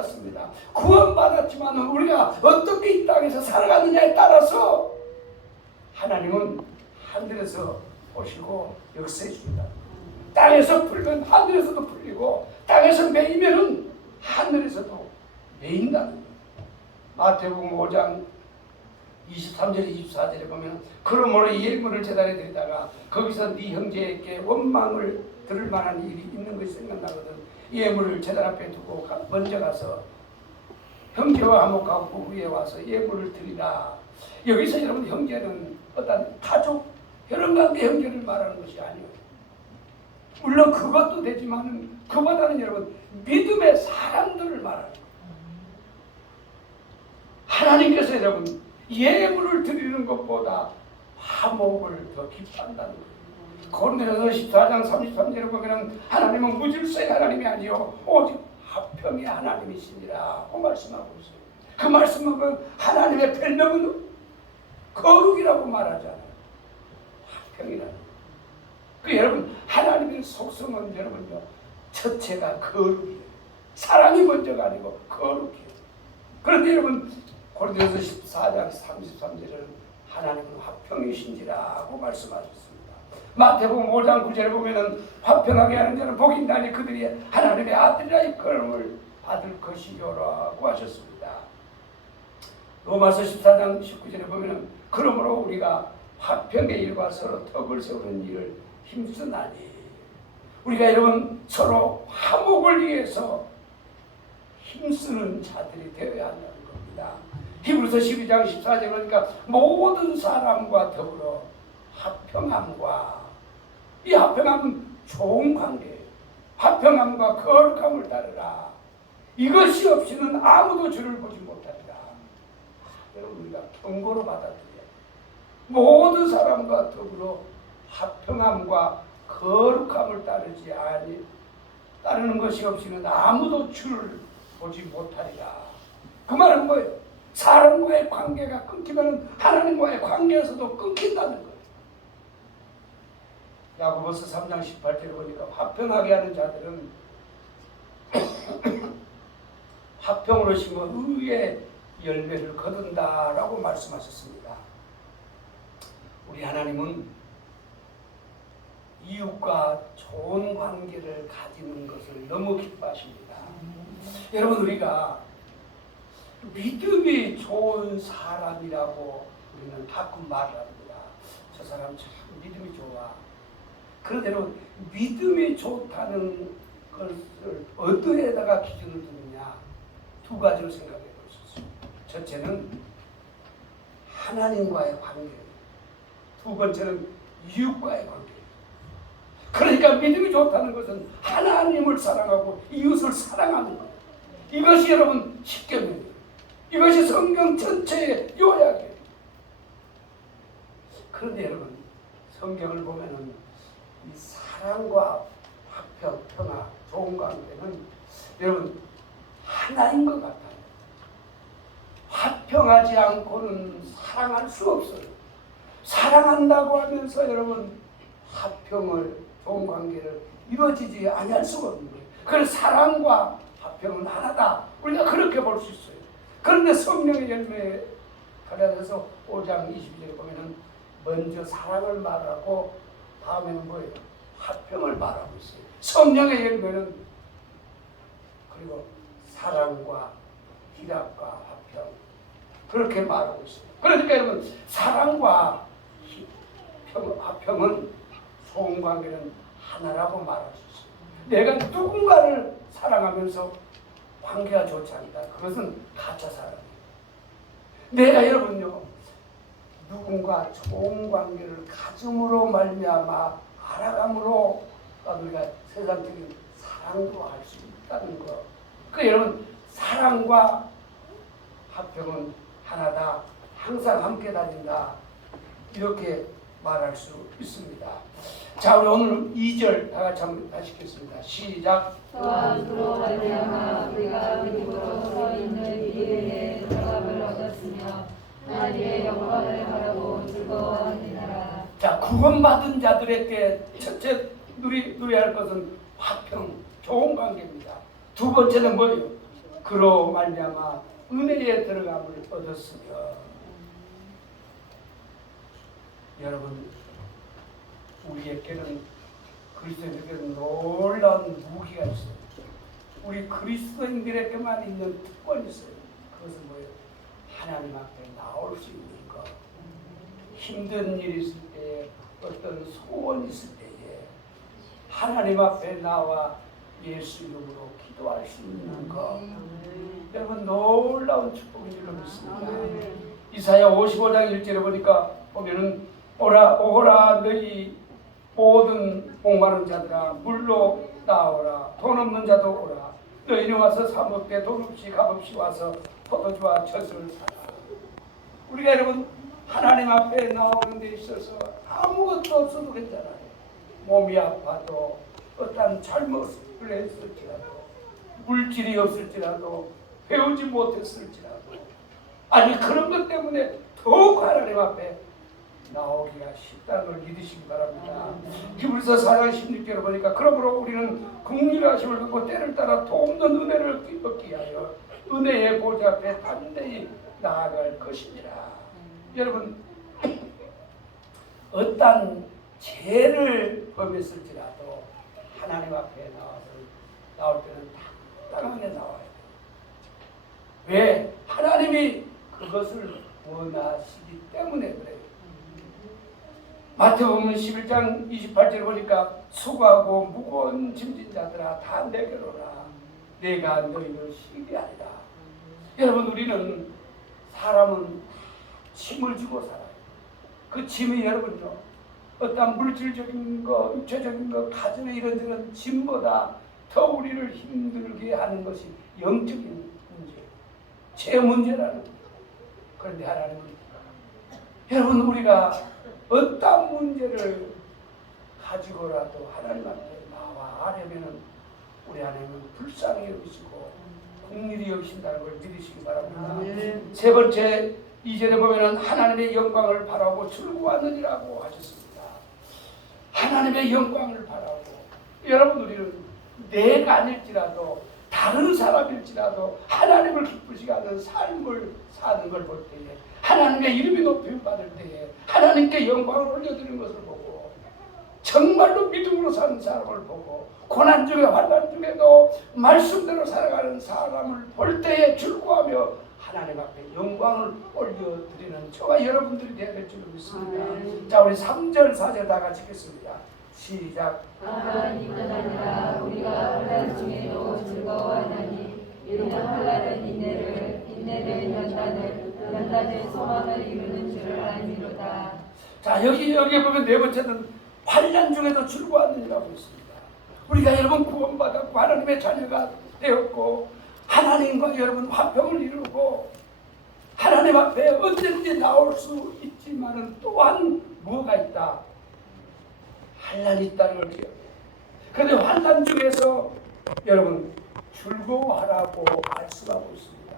받았습니다. 구원받았지만 우리가 어떻게 이 땅에서 살아가느냐에 따라서 하나님은 하늘에서 보시고 역사해 줍니다. 땅에서 풀면 하늘에서도 풀리고 땅에서 매이면은 하늘에서도 매인다는 거예요. 마태복음 5장 23절 24절에 보면 그러므로 예물을 제단에 드리다가 거기서 네 형제에게 원망을 들을 만한 일이 있는 것이 생각나거든 예물을 제단 앞에 두고 먼저 가서 형제와 화목하고 후에 와서 예물을 드리라. 여기서 여러분 형제는 어떤 가족 혈연관계 형제를 말하는 것이 아니에요. 물론 그것도 되지만 그보다는 여러분 믿음의 사람들을 말하는 거예요. 하나님께서 여러분 예물을 드리는 것보다 화목을 더 기뻐한다는 거예요. 고린도전서 14장 33절에 보면 하나님은 무질서의 하나님이 아니요 오직 화평의 하나님이시니라 그 말씀하고 있어요. 그 말씀은 하나님의 별명은 거룩이라고 말하잖아요. 화평이라는 그 여러분 하나님의 속성은 여러분요 첫째가 거룩이에요. 사랑이 먼저가 아니고 거룩이에요. 그런데 여러분 고린도전서 14장 33절은 하나님은 화평이신지라고 말씀하셨습니다. 마태복음 5장 9절에 보면은 화평하게 하는 자는 복이 있나니 그들이 하나님의 아들이라 이끌음을 받을 것이요라고 하셨습니다. 로마서 14장 19절에 보면은 그러므로 우리가 화평의 일과 서로 덕을 세우는 일을 힘쓰나니 우리가 여러분 서로 화목을 위해서 힘쓰는 자들이 되어야 한다는 겁니다. 히브리서 12장 14절에 보니까 모든 사람과 더불어 화평함과 이 화평함은 좋은 관계예요. 화평함과 거룩함을 따르라. 이것이 없이는 아무도 주를 보지 못하리라. 여러분 우리가 경고로 받아들여요. 모든 사람과 더불어 화평함과 거룩함을 따르지 아니 따르는 것이 없이는 아무도 주를 보지 못하리라. 그 말은 뭐예요? 사람과의 관계가 끊기면 하나님과의 관계에서도 끊긴다는 거예요. 야고보서 3장 18절에 보니까 화평하게 하는 자들은 화평으로 심어 의의 열매를 거둔다라고 말씀하셨습니다. 우리 하나님은 이웃과 좋은 관계를 가지는 것을 너무 기뻐하십니다. 여러분 우리가 믿음이 좋은 사람이라고 우리는 가끔 말을 합니다. 저 사람 참 믿음이 좋아. 그런데 믿음이 좋다는 것을 어디에다가 기준을 두느냐 두 가지로 생각해 볼 수 있습니다. 첫째는 하나님과의 관계, 두 번째는 이웃과의 관계. 그러니까 믿음이 좋다는 것은 하나님을 사랑하고 이웃을 사랑하는 거예요. 이것이 여러분 십계명이에요. 이것이 성경 전체의 요약이에요. 그런데 여러분 성경을 보면은 이 사랑과 화평, 평화, 좋은 관계는 여러분 하나인 것 같아요. 화평하지 않고는 사랑할 수 없어요. 사랑한다고 하면서 여러분 화평을, 좋은 관계를 이루어지지 아니할 수가 없는 거예요. 그래서 사랑과 화평은 하나다. 우리가 그렇게 볼 수 있어요. 그런데 성령의 열매에 갈라디아서 5장 22절에 보면은 먼저 사랑을 말하고 다음에는 뭐예요? 화평을 말하고 있어요. 성령의 열매는 그리고 사랑과 희락과 화평 그렇게 말하고 있어요. 그러니까 여러분 사랑과 화평은 좋은 관계는 하나라고 말할 수 있어요. 내가 누군가를 사랑하면서 관계가 좋지 않다. 그것은 가짜 사랑이에요. 내가 여러분요 누군가 좋은 관계를 가짐으로 말미암아 알아감으로 우리가 세상적인 사랑도 할 수 있다는 거. 그 여러분 사랑과 화평은 하나다. 항상 함께 다닌다. 이렇게 말할 수 있습니다. 자, 우리 오늘 2절 다 같이 한번 다시 읽겠습니다. 시작. 또한 그로 말미암아 우리가 믿음으로 서로 있는 일에 평안을 얻었으며 하나님의 영광을 바라고 즐거워하느니라. 자, 구원받은 자들에게 첫째 누려야 할 것은 화평, 좋은 관계입니다. 두 번째는 뭐예요? 그로 말미암아 은혜에 들어감을 얻었으며. 여러분, 우리에게는 그리스도인에게는 놀라운 무기가 있어요. 우리 그리스도인들에게만 있는 특권이 있어요. 그것은 뭐예요? 하나님 앞에 나올 수 있는 것. 힘든 일이 있을 때에, 어떤 소원이 있을 때에 하나님 앞에 나와 예수 이름으로 기도할 수 있는 것. 여러분, 놀라운 축복인 줄로 믿습니다. 이사야 55장 1절에 보면은 오라 너희 모든 목마른 자들아 물로 나오라. 돈 없는 자도 오라. 너희는 와서 사 먹되 돈 없이 값없이 와서 포도주와 젖을 사라. 우리가 여러분 하나님 앞에 나오는 데 있어서 아무것도 없어도 괜찮아요. 몸이 아파도 어떤 잘못을 했을지라도, 물질이 없을지라도, 배우지 못했을지라도, 아니 그런 것 때문에 더욱 하나님 앞에 나오기가 쉽다는 걸 믿으시기 바랍니다. 히브리서 4장 16절을 보니까 그러므로 우리는 긍휼하심을 갖고 때를 따라 돕는 은혜를 얻기 위하여 은혜의 보좌 앞에 단대히 나아갈 것이니라. 여러분, 어떤 죄를 범했을지라도 하나님 앞에 나올 때는 당당하게 나와야 돼요. 왜? 하나님이 그것을 원하시기 때문에 그래요. 마태복음 11장 28절 보니까 수고하고 무거운 짐진 자들아 다 내게로 오라. 내가 너희를 쉬게 하리라. 여러분, 우리는 사람은 짐을 주고 살아요. 그 짐이 여러분요, 어떤 물질적인 거, 육체적인 거, 가정의 이런저런 짐보다 더 우리를 힘들게 하는 것이 영적인 문제, 제 문제라는 거예요. 그런데 하나님은, 여러분, 우리가 어떤 문제를 가지고라도 하나님 앞에 나와하려면 우리 하나님은 불쌍히 여기시고 긍휼히 여기신다는 걸 믿으시기 바랍니다. 세 번째 2절에 보면은 하나님의 영광을 바라고 즐거워하느니라고 하셨습니다. 하나님의 영광을 바라고. 여러분, 우리는 내가 아닐지라도 다른 사람일지라도 하나님을 기쁘시게 하는 삶을 사는 걸 볼 때에, 하나님의 이름이 높임 받을 때에 하나님께 영광을 올려드리는 것을 보고, 정말로 믿음으로 사는 사람을 보고, 고난 중에 환난 중에도 말씀대로 살아가는 사람을 볼 때에 즐거워하며 하나님 앞에 영광을 올려드리는 저와 여러분들이 되어야 될 줄 믿습니다. 자, 우리 3절 4절 다 같이 읽겠습니다. 시작. 하나님은 아니라 우리가 환난 중에도 즐거워하나니 이는 환난은 인내를, 인내는 연단을, 연단은 소망을 이루는 줄을 알미로다. 자, 여기 보면 네 번째는 환난 중에도 즐거워하느니라고 있습니다. 우리가 여러분 구원받았고 하나님의 자녀가 되었고 하나님과 여러분 화평을 이루고 하나님 앞에 언제든지 나올 수 있지만은 또한 뭐가 있다? 환난이 있다는 걸 기억해요. 그런데 환난 중에서 여러분 즐거워하라고 말씀하고 있습니다.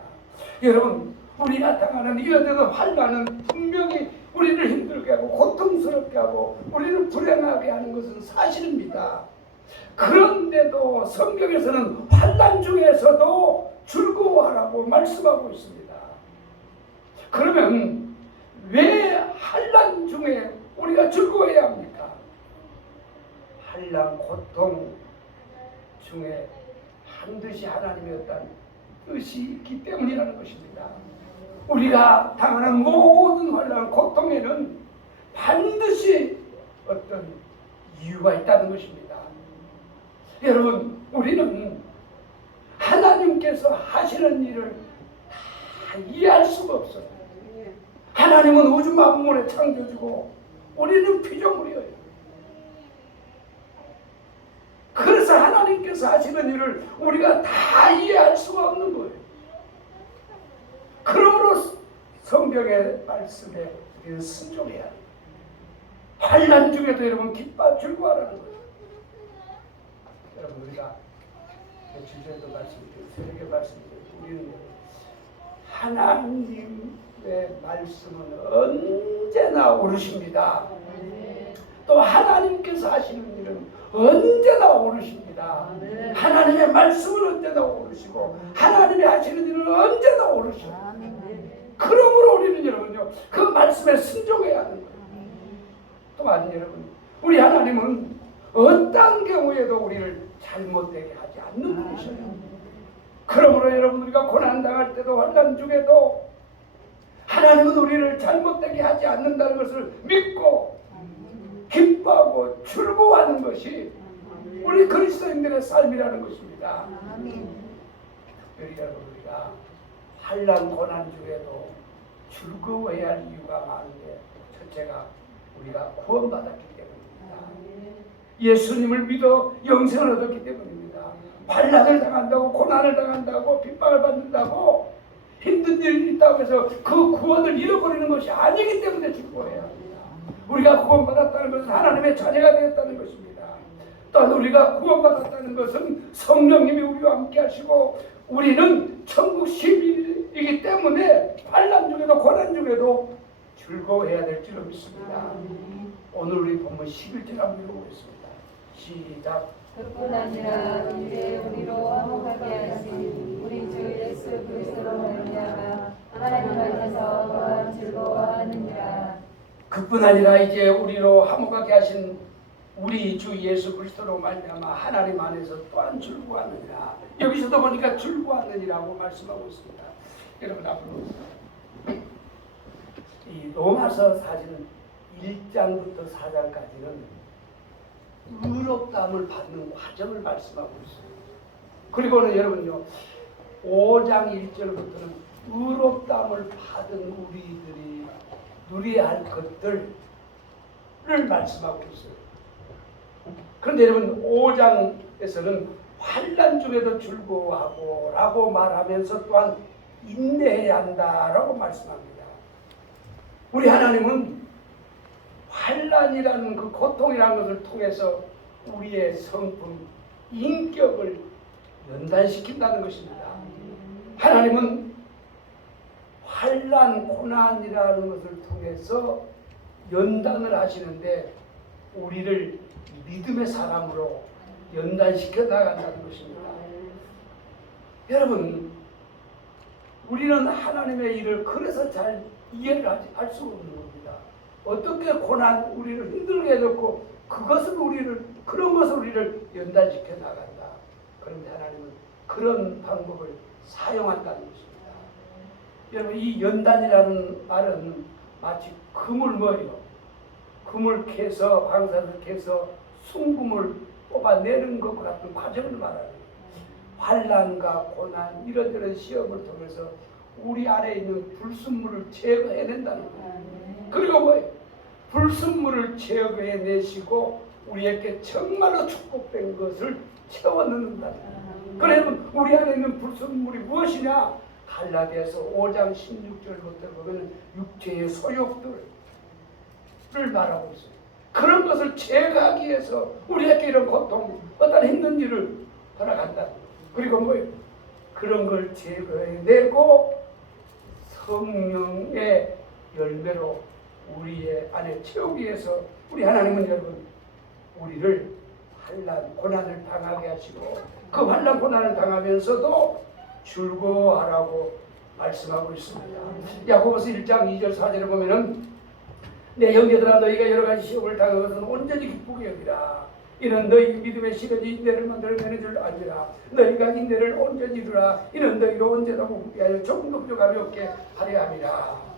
여러분, 우리가 당하는 이런 환난은 분명히 우리를 힘들게 하고 고통스럽게 하고 우리를 불행하게 하는 것은 사실입니다. 그런데도 성경에서는 환난 중에서도 즐거워하라고 말씀하고 있습니다. 그러면 왜 환난 중에 우리가 즐거워해야 합니까? 환난 고통 중에 반드시 하나님의 어떤 뜻이 있기 때문이라는 것입니다. 우리가 당하는 모든 환난 고통에는 반드시 어떤 이유가 있다는 것입니다. 여러분, 우리는 하나님께서 하시는 일을 다 이해할 수가 없어요. 하나님은 우주 만물의 창조주고 우리는 피조물이에요. 그래서 하나님께서 하시는 일을 우리가 다 이해할 수가 없는 거예요. 그러므로 성경의 말씀에 우리는 순종해야 해요. 환난 중에도 여러분 기뻐 즐거워하라는 거예요. 여러분, 우리가 며칠 전에도 말씀드렸고 새벽에 말씀드렸고 우리는 하나님의 말씀은 언제나 옳으십니다. 또 하나님께서 하시는 일은 언제나 오르십니다. 하나님의 말씀은 언제나 오르시고 하나님이 하시는 일은 언제나 오르시고, 그러므로 우리는 여러분요 그 말씀에 순종해야 하는 거예요. 또한 여러분, 우리 하나님은 어떤 경우에도 우리를 잘못되게 하지 않는 분이셔요. 그러므로 여러분, 우리가 고난당할 때도 환난 중에도 하나님은 우리를 잘못되게 하지 않는다는 것을 믿고 기뻐하고 즐거워하는 것이 우리 그리스도인들의 삶이라는 것입니다. 특별히 여러분, 우리가 환난 고난 중에도 즐거워해야 할 이유가 많은데, 첫째가 우리가 구원받았기 때문입니다. 예수님을 믿어 영생을 얻었기 때문입니다. 환난을 당한다고, 고난을 당한다고, 핍박을 받는다고, 힘든 일이 있다고 해서 그 구원을 잃어버리는 것이 아니기 때문에 즐거워해야 합니다. 우리가 구원받았다는 것은 하나님의 자녀가 되었다는 것입니다. 또한 우리가 구원받았다는 것은 성령님이 우리와 함께 하시고 우리는 천국 시민이기 때문에 환난 중에도 고난 중에도 즐거워해야 될 줄로 믿습니다. 오늘 우리 본문 11절 한번 읽어보겠습니다. 시작. 그뿐 아니라 이제 우리로 화목하게 하신 우리 주 예수 그리스도로 말미암아 하나님 안에서 또한 즐거워하느니라. 그뿐 아니라 이제 우리로 화목하게 하신 우리 주 예수 그리스도로 말미암아 하나님 안에서 또한 즐거워하느니라. 여기서도 보니까 즐거워하느니라고 말씀하고 있습니다. 여러분, 앞으로 이 로마서 사실은 1장부터 4장까지는 의롭다함을 받는 과정을 말씀하고 있어요. 그리고는 여러분요 5장 1절부터는 의롭다함을 받은 우리들이 누려야 할 것들을 말씀하고 있어요. 그런데 여러분 5장에서는 환난 중에도 즐거워하고 라고 말하면서 또한 인내해야 한다라고 말씀합니다. 우리 하나님은 환난이라는 그 고통이라는 것을 통해서 우리의 성품, 인격을 연단시킨다는 것입니다. 하나님은 환난, 고난이라는 것을 통해서 연단을 하시는데 우리를 믿음의 사람으로 연단시켜 나간다는 것입니다. 여러분, 우리는 하나님의 일을 그래서 잘 이해를 할 수 없는 겁니다. 어떻게 고난, 우리를 힘들게 해놓고 그런 것을 우리를 연단시켜 나간다. 그런데 하나님은 그런 방법을 사용한다는 것입니다. 여러분, 이 연단이라는 말은 마치 금을 금을 캐서, 방사를 캐서 순금을 뽑아내는 것 같은 과정을 말합니다. 환난과 고난, 이런저런 시험을 통해서 우리 안에 있는 불순물을 제거해낸다는 거예요. 그리고 뭐예요? 불순물을 제거해내시고 우리에게 정말로 축복된 것을 채워넣는다. 그러면 우리 안에 있는 불순물이 무엇이냐? 갈라디아서 5장 16절부터 보면 육체의 소욕들을 말하고 있어요. 그런 것을 제거하기 위해서 우리에게 이런 고통, 어떤 힘든 일을 허락한다. 그리고 뭐예요? 그런 걸 제거해내고 성령의 열매로 우리의 안에 채우기 위해서 우리 하나님은 여러분 우리를 환난, 고난을 당하게 하시고 그 환난, 고난을 당하면서도 즐거워하라고 말씀하고 있습니다. 야고보서 1장 2절 4절에 보면은 내 형제들아 너희가 여러 가지 시험을 당한 것은 온전히 기쁘게 여기라. 이는 너희 믿음의 시련이 인내를 만들어내는 줄 알리라. 너희가 인내를 온전히 이루라. 이는 너희로 언제라고 후비하여 조금 부족함이 없게 하려 함이라.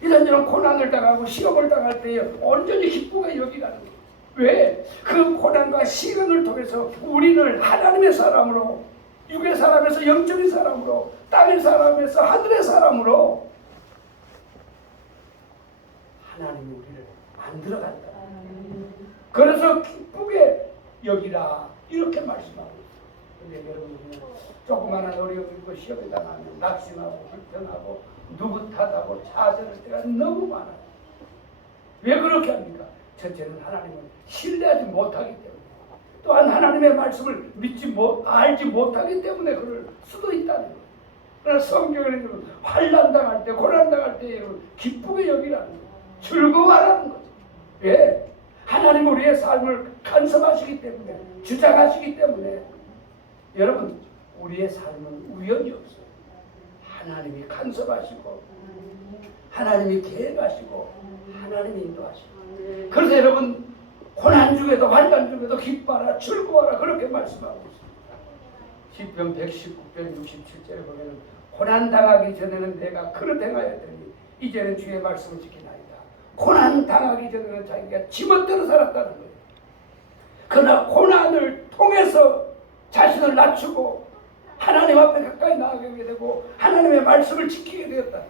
이런저런 고난을 당하고 시험을 당할 때에 온전히 기쁘게 여기라는 거예요. 왜? 그 고난과 시련을 통해서 우리를 하나님의 사람으로, 육의 사람에서 영적인 사람으로, 땅의 사람에서 하늘의 사람으로 하나님이 우리를 만들어간다. 그래서 기쁘게 여기라 이렇게 말씀하고 있어요. 근데 여러분, 조그마한 어려움이 있고 시험에 당하면 낙심하고 불편하고 누긋하다고 좌절할 때가 너무 많아요. 왜 그렇게 합니까? 첫째는 하나님을 신뢰하지 못하기 때문에, 또한 하나님의 말씀을 알지 못하기 때문에 그럴 수도 있다는 거예요. 그러나 성경에는 환난 당할 때, 고난 당할 때 기쁘게 여기라는 거예요. 즐거워하라는 거죠. 왜? 하나님 우리의 삶을 간섭하시기 때문에, 주장하시기 때문에 여러분 우리의 삶은 우연이 없어요. 하나님이 간섭하시고 하나님이 계획하시고 하나님이 인도하시고. 그래서 여러분 고난 중에도 환난 중에도 기뻐하라 즐거워하라 그렇게 말씀하고 있습니다. 시편 119편 67절에 보면 고난 당하기 전에는 내가 그릇 행하였더니 이제는 주의 말씀을 지키나이다. 고난 당하기 전에는 자기가 지멋대로 살았다는 거예요. 그러나 고난을 통해서 자신을 낮추고 하나님 앞에 가까이 나아가게 되고 하나님의 말씀을 지키게 되었다.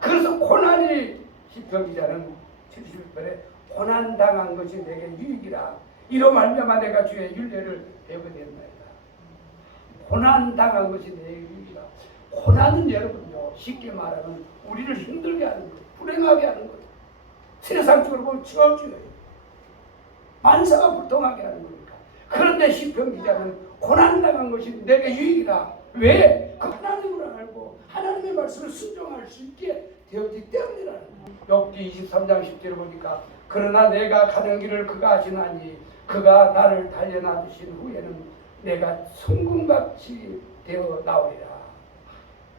그래서 고난이 시편 기자는 71편에 고난 당한 것이 내게 유익이라 이로 말미암아 내가 주의 율례를 배우게 되었나이다. 고난 당한 것이 내게 유익이라. 고난은 여러분요 쉽게 말하면 우리를 힘들게 하는 거예요. 불행하게 하는 거예요. 세상적으로 보면 저주예요. 만사가 불통하게 하는 거니까. 그런데 시편 기자는 고난당한 것이 내게 유익이다. 왜? 그 하나님을 알고 하나님의 말씀을 순종할 수 있게 되었기 때문이라는 거예요. 욥기 23장 10절을 보니까 그러나 내가 가는 길을 그가 아시나니 그가 나를 단련하신 후에는 내가 성군같이 되어 나오리라.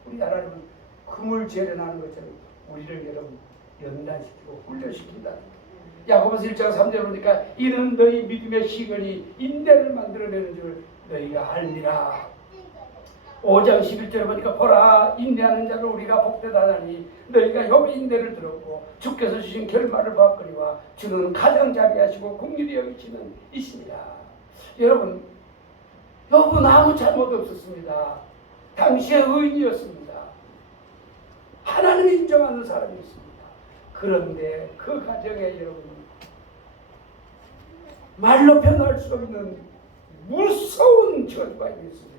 우리 하나님은 금을 재련하는 것처럼 우리를 여러분 연단시키고 훈련시킨다는 거예요. 야고보서 1장 3절 보니까 이는 너희 믿음의 시근이 인내를 만들어내는 줄 너희가 알리라. 5장 11절 보니까 보라 인내하는 자를 우리가 복되다하니 너희가 욥의 인내를 들었고 주께서 주신 결말을 봤거니와 주는 가장 자비하시고 긍휼히 여기시는 이시니라. 여러분 욥은 아무 잘못 없었습니다. 당시의 의인이었습니다. 하나님이 인정하는 사람이었습니다. 그런데 그 가정에 여러분 말로 표현할 수 없는 무서운 저주가 있습니다.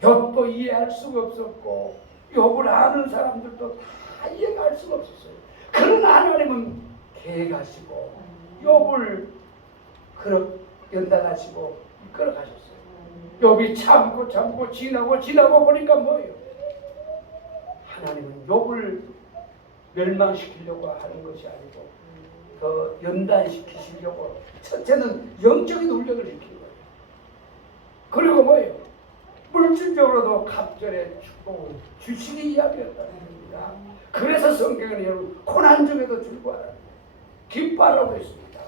욥도 이해할 수가 없었고 욥을 아는 사람들도 다 이해가 할 수가 없었어요. 그러나 하나님은 계획하시고 욥을 연단하시고 이끌어가셨어요. 욥이 참고 지나고 보니까 뭐예요? 하나님은 욥을 멸망시키려고 하는 것이 아니고 더 연단시키시려고 첫째는 영적인 훈련을 시킨 거예요. 그리고 뭐예요? 물질적으로도 갑절의 축복을 주시기 이야기였다는 겁니다. 그래서 성경은 여러분 고난 중에도 즐거워하라 기뻐하라고 했습니다.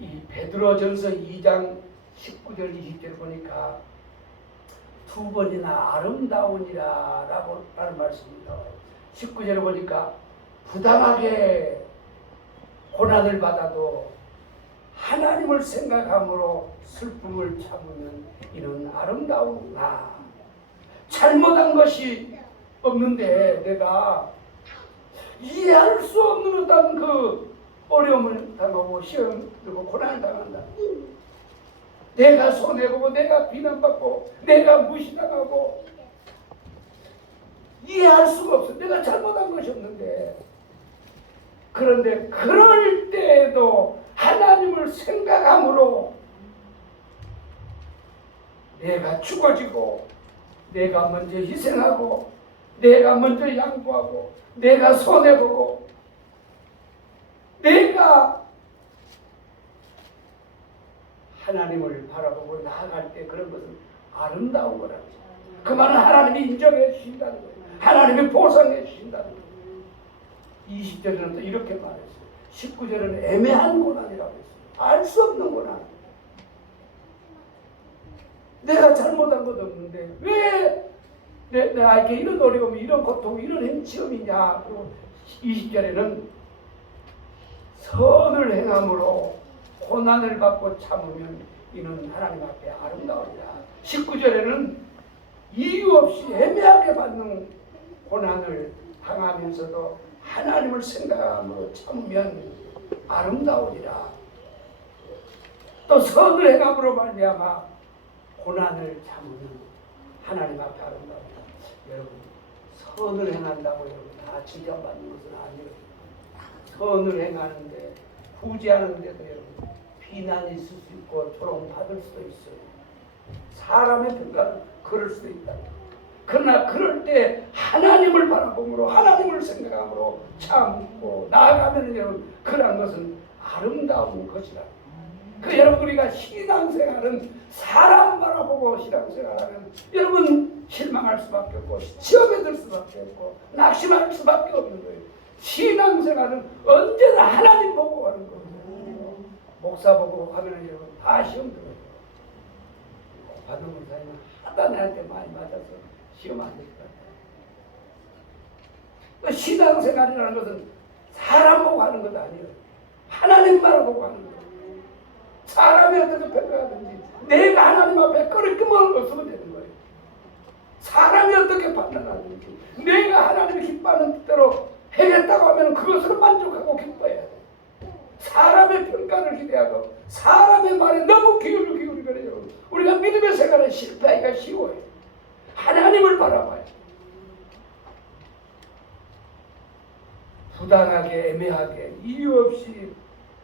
이 베드로전서 2장 19절 20절 보니까 두 번이나 아름다우니라 라고 하는 말씀입니다. 19절에 보니까 부당하게 고난을 받아도 하나님을 생각함으로 슬픔을 참으면 이는 아름다우나. 잘못한 것이 없는데 내가 이해할 수 없는 어떤 그 어려움을 당하고 시험 그리고 고난을 당한다. 내가 손해보고 내가 비난받고 내가 무시당하고 이해할 수가 없어. 내가 잘못한 것이 없는데. 그런데 그럴 때에도 하나님을 생각함으로 내가 죽어지고 내가 먼저 희생하고 내가 먼저 양보하고 내가 손해보고 내가 하나님을 바라보고 나아갈 때 그런 것은 아름다운 거라고. 그 말은 하나님이 인정해 주신다는 거예요. 하나님이 보상해 주신다는 거예요. 20절에는 또 이렇게 말했어요. 19절에는 애매한 고난이라고 했어요. 알 수 없는 고난. 내가 잘못한 것도 없는데 왜 나에게 이런 어려움이 이런 고통이 이런 행치험이냐. 그리고 20절에는 선을 행함으로 고난을 받고 참으면 이는 하나님 앞에 아름다우리라. 19절에는 이유 없이 애매하게 받는 고난을 당하면서도 하나님을 생각함으로 참으면 아름다우리라. 또 선을 행함으로 말미암아 고난을 참으면 하나님 앞에 아름다우리라. 여러분 선을 행한다고 여러분 다 칭찬받는 것은 아니에요. 선을 행하는데 구제하는데도 여러분 비난이 있을 수 있고 조롱받을 수도 있어요. 사람의 평가는 그럴 수도 있다. 그러나 그럴 때 하나님을 바라보므로 하나님을 생각함으로 참고 나아가면 여러분 그러한 것은 아름다운 것이라. 그 여러분 우리가 신앙생활은 사람 바라보고 신앙생활하면 여러분 실망할 수밖에 없고 시험에 들 수밖에 없고 낙심할 수밖에 없는 거예요. 신앙생활은 언제나 하나님 보고 하는 거예요. 목사 보고 하면 여러분 다 시험 들어요. 받는 목사님은 하다 나한테 많이 맞아서 시험 안 될 것 같아요. 신앙생활이라는 것은 사람 보고 하는 것 아니에요. 하나님만 보고 하는 거예요. 사람이 어떻게 평가하든지 내가 하나님 앞에 끓이기만 없으면 되는 거예요. 사람이 어떻게 판단하든지 내가 하나님이 기뻐하는 대로 해냈다고 하면 그것으로 만족하고 기뻐해야 돼요. 사람의 평가를 기대하고 사람의 말에 너무 귀를 기울이면 여러분 우리가 믿음의 생활에 실패하기가 쉬워요. 하나님을 바라봐요. 부당하게 애매하게 이유 없이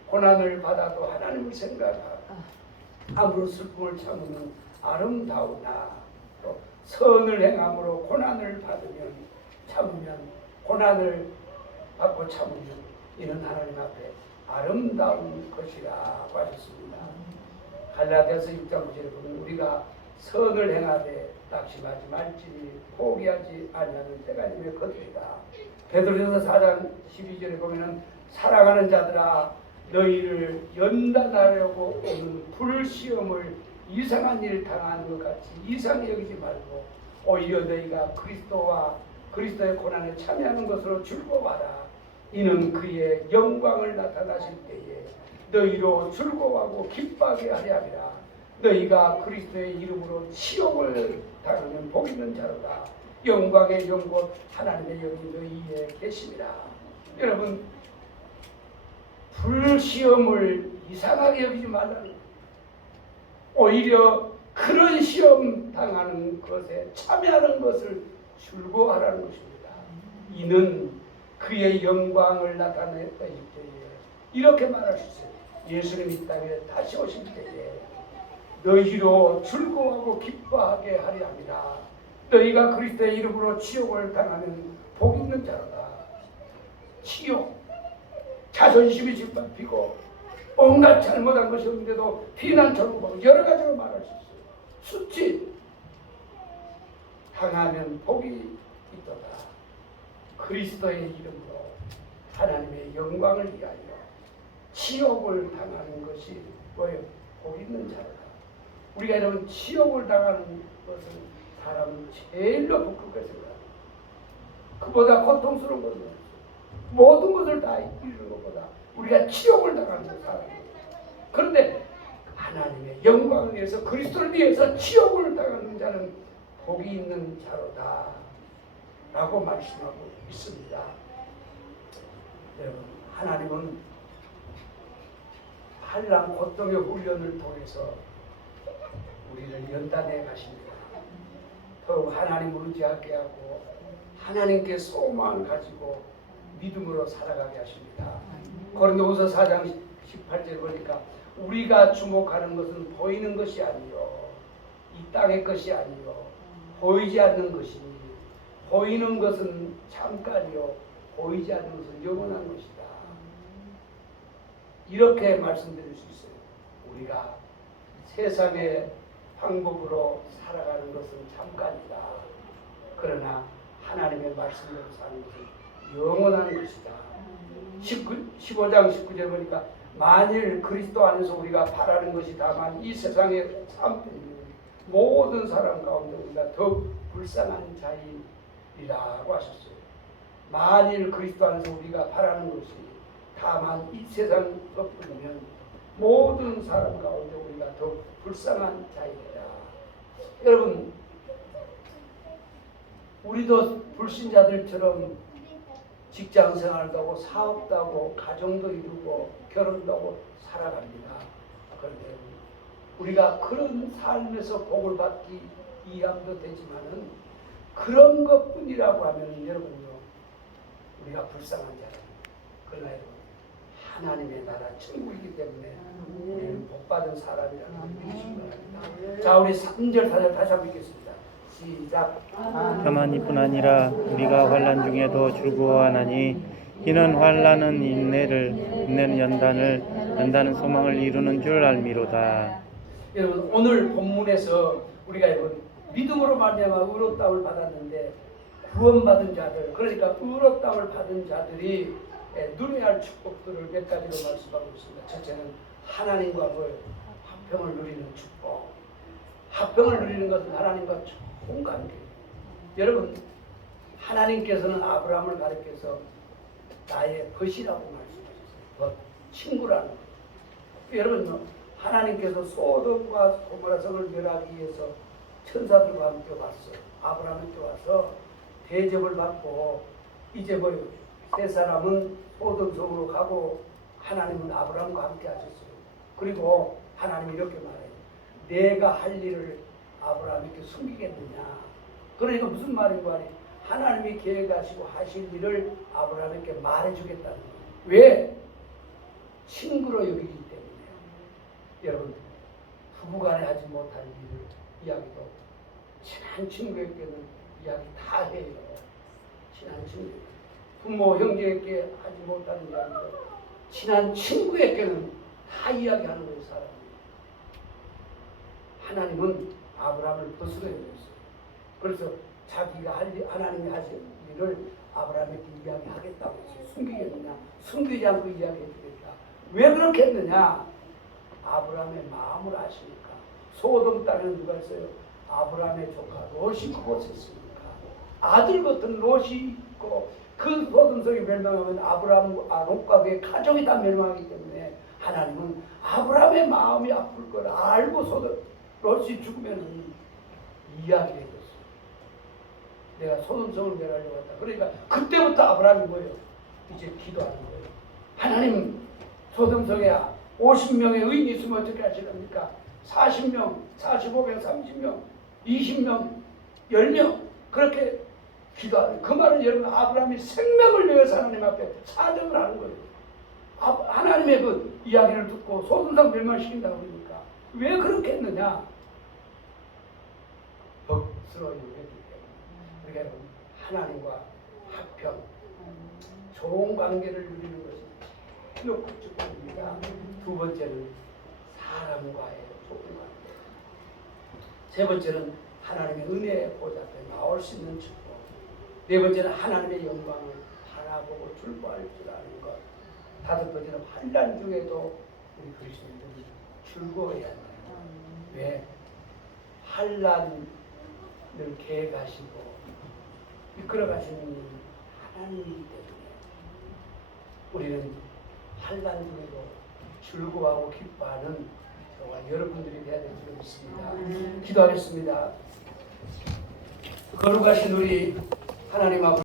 고난을 받아도 하나님을 생각하고 아무런 슬픔을 참으면 아름다우나 또 선을 행함으로 고난을 받으면 참으면 고난을 받고 참으면 이는 하나님 앞에 아름다운 것이라고 하셨습니다. 갈라디아서 6장 9절에 보면 우리가 선을 행하되 낙심하지 말지니 포기하지 아니하는 하나님의 것이다. 베드로전서 4장 12절에 보면은 사랑하는 자들아 너희를 연단하려고 오는 불시험을 이상한 일을 당하는 것 같이 이상히 여기지 말고 오히려 너희가 그리스도와 그리스도의 고난에 참여하는 것으로 즐거워하라. 이는 그의 영광을 나타나실 때에 너희로 즐거워하고 기뻐하게 하려 함이라. 너희가 그리스도의 이름으로 치욕을 당하면 복 있는 자로다. 영광의 영곧 하나님의 영이 너희에 계심이라. 여러분 불시험을 이상하게 여기지 말라는 거예요. 오히려 그런 시험 당하는 것에 참여하는 것을 즐거워하라는 것입니다. 이는 그의 영광을 나타냈다 이 때에 이렇게 말할 수 있어요. 예수님이 이 땅에 다시 오실 때에 너희로 즐거워하고 기뻐하게 하려 함이라. 너희가 그리스도의 이름으로 치욕을 당하면 복 있는 자로다. 치욕, 자존심이 짓밟히고 온갖 잘못한 것이 없는데도 비난, 조롱, 여러 가지로 말할 수 있어요. 수치 당하면 복이 있도다. 그리스도의 이름으로 하나님의 영광을 위하여 치욕을 당하는 것이 뭐예요? 복 있는 자로다. 우리가 여러분 치욕을 당하는 것은 사람은 제일로 부끄럽게 생각합니다. 그보다 고통스러운 것은 없어요. 모든 것을 다 이루는 것보다 우리가 치욕을 당하는 사람이에요. 그런데 하나님의 영광을 위해서 그리스도를 위해서 치욕을 당하는 자는 복이 있는 자로다 라고 말씀하고 있습니다. 여러분 하나님은 한란 고통의 훈련을 통해서 우리를 연단해 가십니다. 더욱 하나님을 의지하게 하고 하나님께 소망을 가지고 믿음으로 살아가게 하십니다. 고린도후서 4장 18절 보니까 우리가 주목하는 것은 보이는 것이 아니요 이 땅의 것이 아니요 보이지 않는 것이니 보이는 것은 잠깐이요 보이지 않는 것은 영원한 것이다. 이렇게 말씀드릴 수 있어요. 우리가 세상의 방법으로 살아가는 것은 잠깐이다. 그러나 하나님의 말씀대로 사는 것은 영원한 것이다. 15장 19절 보니까 만일 그리스도 안에서 우리가 바라는 것이 다만 이 세상의 삶뿐이면 모든 사람 가운데 우리가 더욱 불쌍한 자이라고 하셨어요. 만일 그리스도 안에서 우리가 바라는 것이 다만 이 세상 것뿐이면 모든 사람 가운데 우리가 더욱 불쌍한 자이다. 여러분 우리도 불신자들처럼 직장 생활도 하고 사업도 하고 가정도 이루고 결혼도 하고 살아갑니다. 그런데 우리가 그런 삶에서 복을 받기 이함도 되지만은 그런 것뿐이라고 하면 여러분요 우리가 불쌍한 자라. 그러나 여러분 하나님의 나라 천국이기 때문에 우리는 복받은 사람이라는 걸 믿으시기 바랍니다. 자 우리 3절 4절 다시 한번 읽겠습니다. 시작. 다만 이뿐 아니라 우리가 환난 중에도 즐거워하나니 이는 환난은 인내는 연단은 소망을 이루는 줄 알미로다. 여러분 오늘 본문에서 우리가 여러분 믿음으로 말미암아 의롭다움을 받았는데 구원받은 자들 그러니까 의롭다움을 받은 자들이 누려야 할 축복들을 몇 가지로 말씀하고 있습니다. 첫째는 하나님과 화평을 누리는 축복. 화평을 누리는 것은 하나님과 좋은 관계. 여러분 하나님께서는 아브라함을 가리켜서 나의 벗이라고 말씀하셨어요. 벗, 친구라는 것. 여러분 하나님께서 소돔과 고모라 성을 멸하기 위해서 천사들과 함께 왔어요. 아브라함한테 와서 대접을 받고 이제 세 사람은 소돔 성으로 가고 하나님은 아브라함과 함께 하셨어요. 그리고 하나님이 이렇게 말해요. 내가 할 일을 아브라함에게 숨기겠느냐. 그러니까 무슨 말인가 하니 하나님이 계획하시고 하실 일을 아브라함에게 말해주겠다는 거예요. 왜? 친구로 여기기 때문에. 여러분 부부간에 하지 못할 일을 이야기도 친한 친구에게는 이야기 다 해요. 친한 친구 부모 형제에게 하지 못하는 이야기도 친한 친구에게는 다 이야기하는 거예요. 사람이. 하나님은 아브라함을 벗으려 했어요. 그래서 자기가 하나님이 하실 일을 아브라함에게 이야기하겠다고 했어요. 숨기겠느냐? 숨기지 않고 이야기해 주겠다. 왜 그렇게 했느냐? 아브라함의 마음을 아시니까. 소돔 땅에는 누가 있어요? 아브라함의 조카 롯이 그곳에 있으니까. 아들 같은 롯이 있고 그 소돔성이 멸망하면 롯과 그의 가족이 다 멸망하기 때문에 하나님은 아브라함의 마음이 아플 걸 알고 롯이 죽으면 이야기해줬어요. 내가 소돔성을 멸하려고 했다. 그러니까 그때부터 아브라함이 뭐예요? 이제 기도하는 거예요. 하나님 소돔성에 50명의 의인이 있으면 어떻게 하시랍니까? 40명, 45명, 30명, 20명, 10명 그렇게 기도하는 그 말은 여러분 아브라함이 생명을 위해서 하나님 앞에 사정을 하는 거예요. 하나님의 그 이야기를 듣고 소돔성 멸망시킨다고 그러니까 왜 그렇게 했느냐? 벅스러운 했기 때문에. 그러니까 여러분 하나님과 화평, 좋은 관계를 누리는 것이 제일 축복입니다. 두 번째는 사람과의 좋은 관계. 세 번째는 하나님의 은혜의 보좌 앞에 나올 수 있는 축복. 네 번째는 하나님의 영광을 바라보고 즐거워할 줄 아는 것. 다섯 번째는 환난 중에도 우리 그리스도인들이 즐거워해야 한다. 왜? 환난을 계획하시고 이끌어가시는 분이 하나님이기 때문에 우리는 환난 중에도 즐거워하고 기뻐하는 저와 여러분들이 되어야 될 줄 믿습니다. 기도하겠습니다. 거룩하신 우리 하나님 아버지